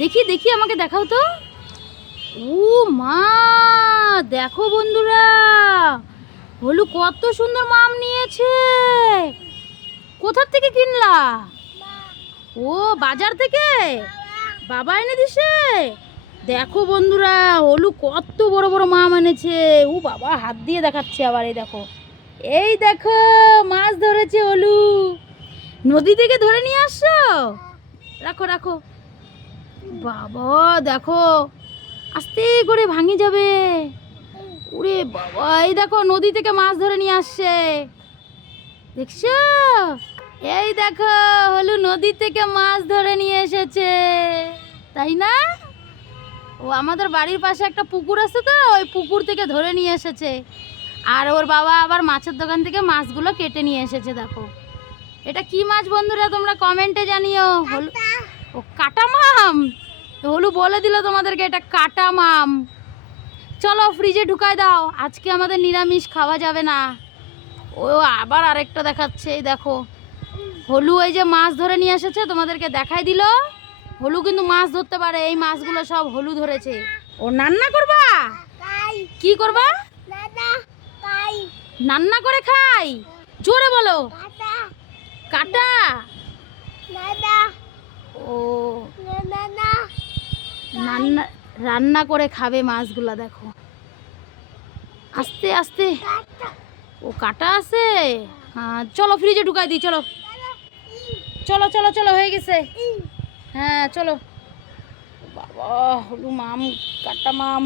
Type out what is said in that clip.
দেখি দেখি আমাকে দেখাও তো। ও মা, দেখো বন্ধুরা, হলু কত সুন্দর মাম নিয়েছে। কোথার থেকে কিনলা? ও বাজার থেকে বাবা এনে দিছে। দেখো বন্ধুরা, হলু কত বড় বড় মাম এনেছে। ও বাবা হাত দিয়ে দেখাচ্ছে আবার। এই দেখো মাছ ধরেছে হলু। নদী থেকে ধরে নিয়ে আসছো? রাখো রাখো। বাবা দেখো, আস্তে করে ভাঙি যাবে। ওরে বাবা, এই দেখো নদী থেকে মাছ ধরে নিয়ে আসছে, দেখছো? এই দেখো হলু নদী থেকে মাছ ধরে নিয়ে এসেছে, তাই না? ও আমাদের বাড়ির পাশে একটা পুকুর আছে, তো ওই পুকুর থেকে ধরে নিয়ে এসেছে। আর ওর বাবা আবার মাছের দোকান থেকে মাছগুলো কেটে নিয়ে এসেছে। দেখো এটা কি মাছ বন্ধুরা, তোমরা কমেন্টে জানিও। হলু, ও কাটা মাম। হলু বলে দিল তোমাদেরকে এটা কাটা মাম। চলো ফ্রিজে ঢুকাই দাও, আজকে আমাদের নিরামিষ খাওয়া যাবে না। ও আবার আরেকটা দেখাচ্ছে, এই দেখো হলু এই যে মাছ ধরে নিয়ে এসেছে, তোমাদেরকে দেখাই দিল। হলু কিন্তু মাছ ধরতে পারে, এই মাছগুলো সব হলু ধরেছে। ও রান্না করবা? কি করবা? রান্না করে খাই? জোরে বলো। কাটা। ও রান্না রান্না করে খাবে মাছগুলা। দেখো আস্তে আস্তে। ও কাটা আছে। হ্যাঁ চলো ফ্রিজে ঢুকাই দিই, চলো চলো চলো চলো, হয়ে গেছে। হ্যাঁ চলো। বাবা হলু মাম, কাটা মাম।